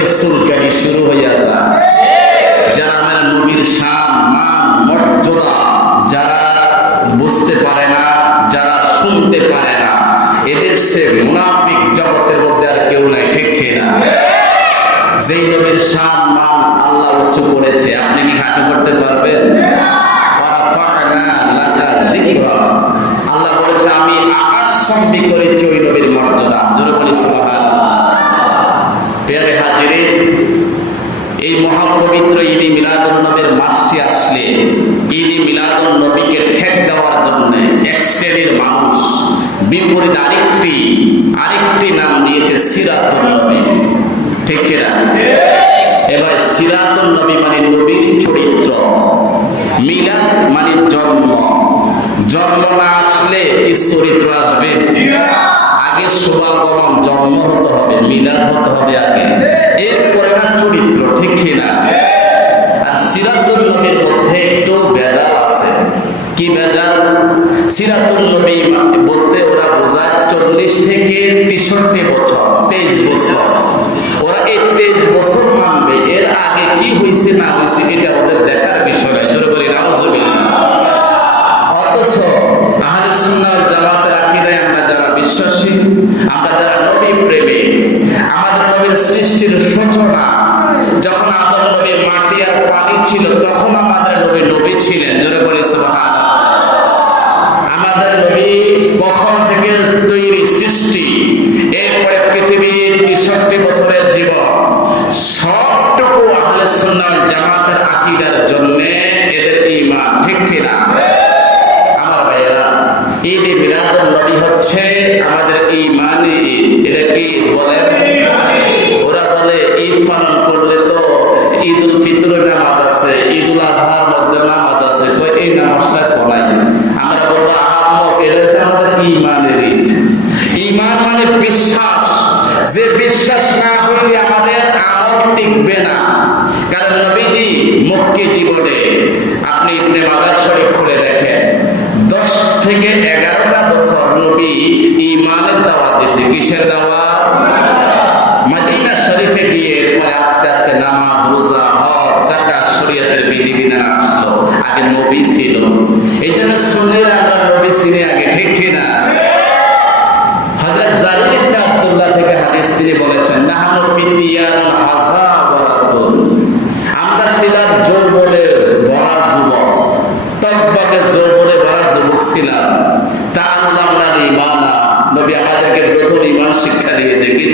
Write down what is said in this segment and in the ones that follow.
চোখের সুলকানি শুরু হইয়া যায়? যারা আমার নবীর শান, মান, মর্যাদা, যারা বুঝতে পারে না, যারা শুনতে পারে না, এদের সে মুনাফিক জগতের মধ্যে আর কেউ নাই, ঠিক না? যেই নবীর শান, মান আল্লাহ উঁচু করেছে, আপনি কি খাটো করতে পারবেন। আল্লাহ বলেছে, আমি আকাশ সন্ধি করেছি ওই নবীর মর্যাদা। জোরে বলি, সুবহানাল্লাহ। পেয়ারে হাজিরে এই মহাপবিত্র ঈদে মিলাদুল নবীর মাসটি আসলে ঈদে মিলাদুল নবীকে ঠেক দেওয়ার জন্য এক শ্রেণির মানুষ বিপরীত আরেকটি আরেকটি নাম দিয়েছে সিরাতুল নবী ঠিক কিনা? এবার সিরাতুল নবী মানে নবীর চরিত্র। মিলাদ মানে জন্ম। জন্ম না আসলে কি চরিত্র আসবে? আগে শুভাগমন জন্ম হতে হবে, মিলাদ হতে হবে আগে। এরপরে না চরিত্র, ঠিক কিনা আর সিরাতুল নবীর মধ্যে একটু বেজাল আছে। কি বেজাল সিরাতুল নবী বলতে ওরা বোঝায় চল্লিশ থেকে তেষট্টি বছর। সৃষ্টির সূচনা। যখন আদম নবী মাটি আর পানি ছিল তখন আমাদের নবী নবী ছিলেন নবী আমাদেরকে প্রথম ইমান শিক্ষা দিয়েছে কি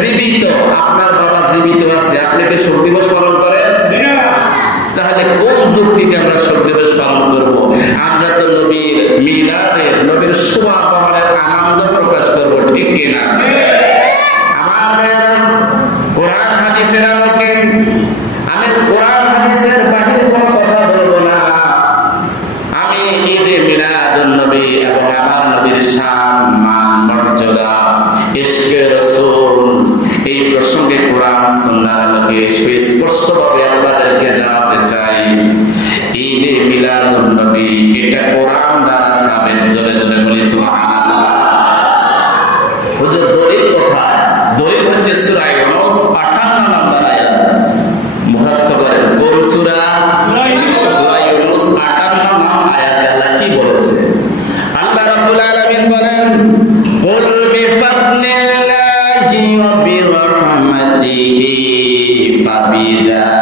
জীবিত। আপনার বাবা জীবিত আছে, আপনি কি দিবস পালন করেন? তাহলে কোন যুক্তিতে আমরা শোক দিবস পালন করব? আমরা তো নবীর মিলাদের, নবীর শুভাগমনের আনন্দ প্রকাশ করব, ঠিক কিনা আমার ভাইয়েরা, কোরআন হাদিসের আলোকে আমি কোরআন হাদিসের বাহিরে কোনো কথা বলব না আমি ঈদে মিলাদুন নবী এবং আমার নবীর শান হাবিদা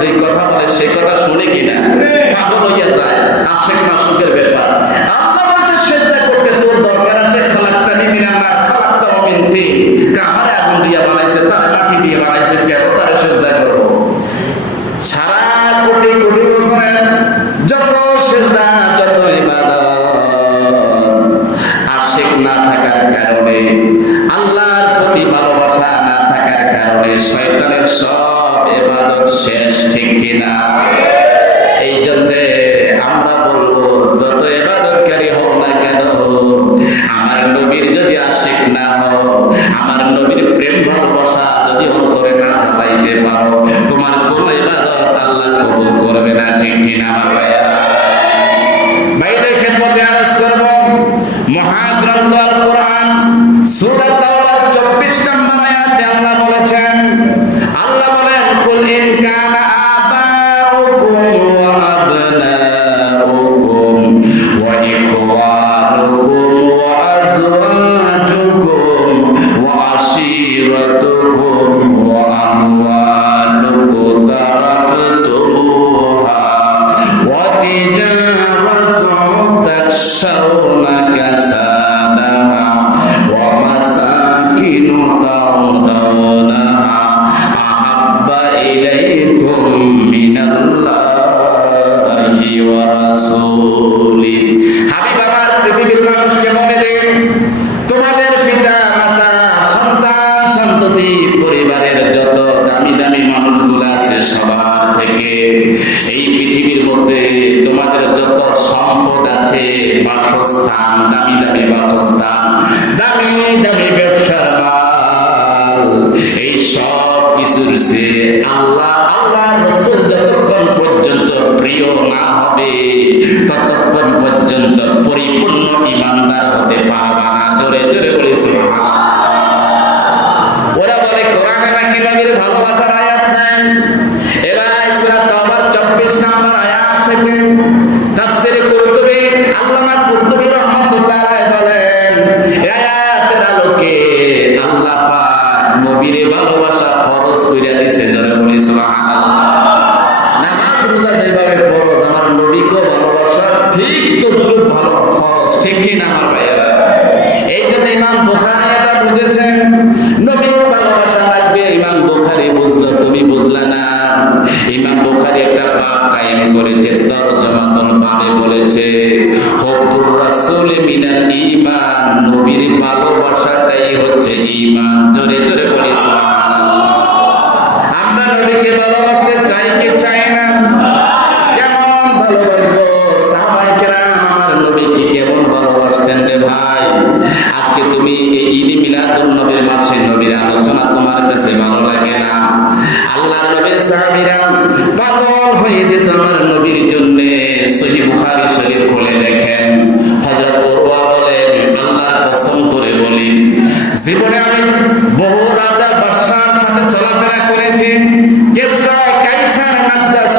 যে কথা বলে সেই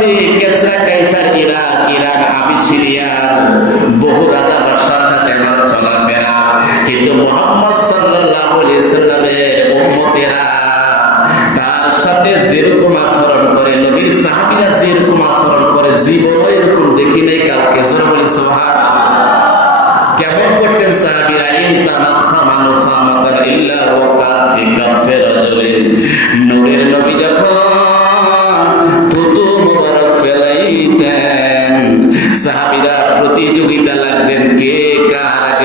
পাশে কেসরা কাইসার ইরাক ইরাক বহু রাজা বাদশার সাথে আমার চলাফেরা। কিন্তু মোহাম্মদ সাল্লাল্লাহু আলাইহি সাল্লামের উম্মতেরা তার সাথে যেরকম আচরণ করে, নবীর সাহাবীরা যেরকম আচরণ করে এরকম দেখি নাই কাউকে। সুবহানাল্লাহ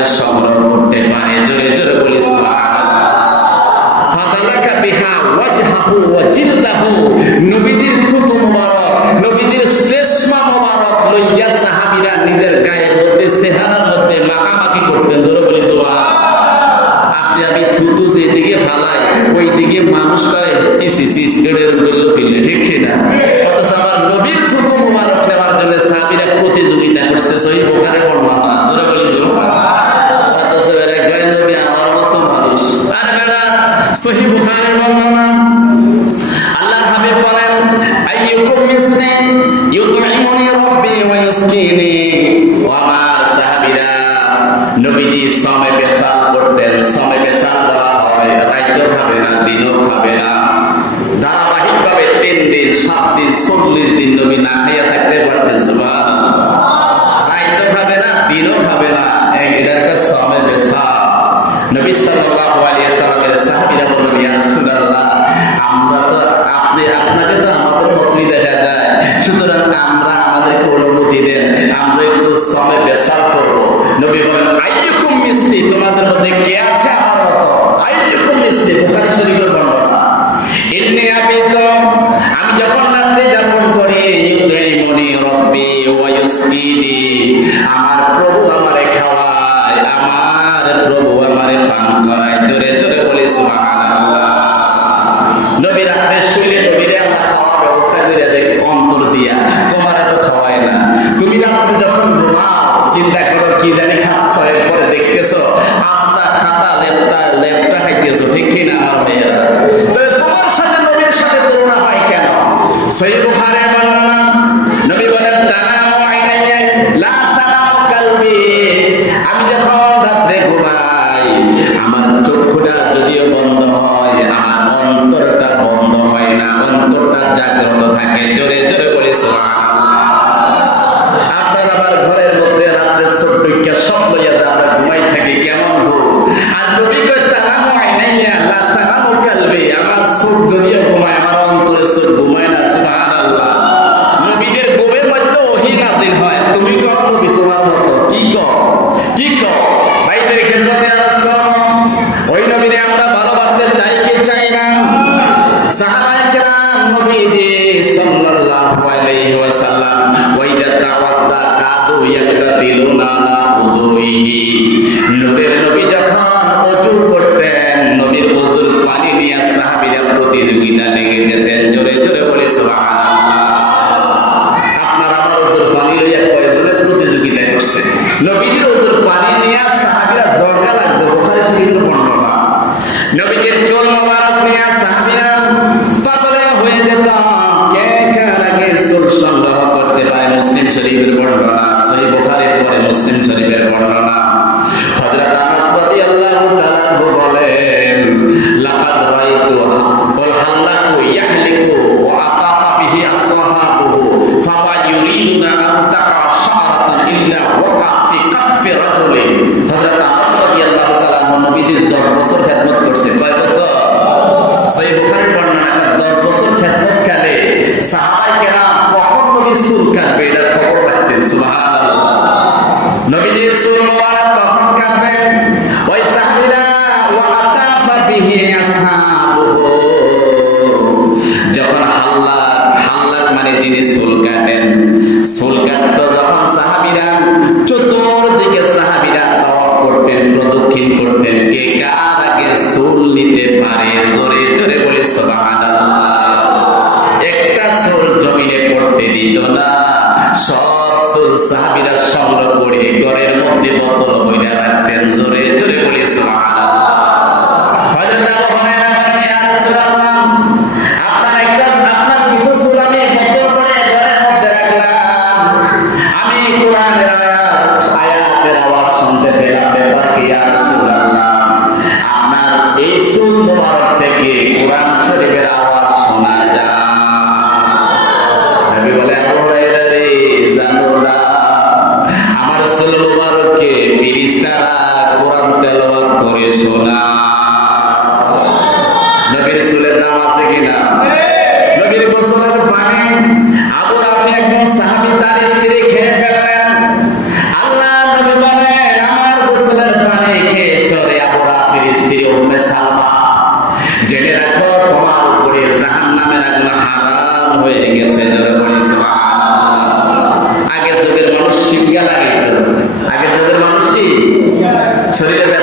তাকে সংগ্রহ করতে পারে। জোরে জোরে বলি সুবহানাল্লাহ। ফাদালাকা বিহা ওয়াজহাহু ওয়া চল্লিশ দিন তুমি না খাইয়া থাকতে পারতেন রাইতো খাবে না, দিনও খাবে না। এটার কাছে সবে বেসা নবী সাল্লাল্লাহু আলাইহি কি জানি খাচ্ছ এরপরে দেখতেছো আস্তা খাতা লেপটা লেপটা খাইতেছো ঠিক burada niye No, no, no. দিতে পারে, জোরে জোরে বলে একটা সোল জমিনে পড়তে দিত না। সব সুর সাহাবিরা সংগ্রহ করে ঘরের মধ্যে বদল বইটা রাখতেন, জোরে জোরে বলে সোহানা শরীরে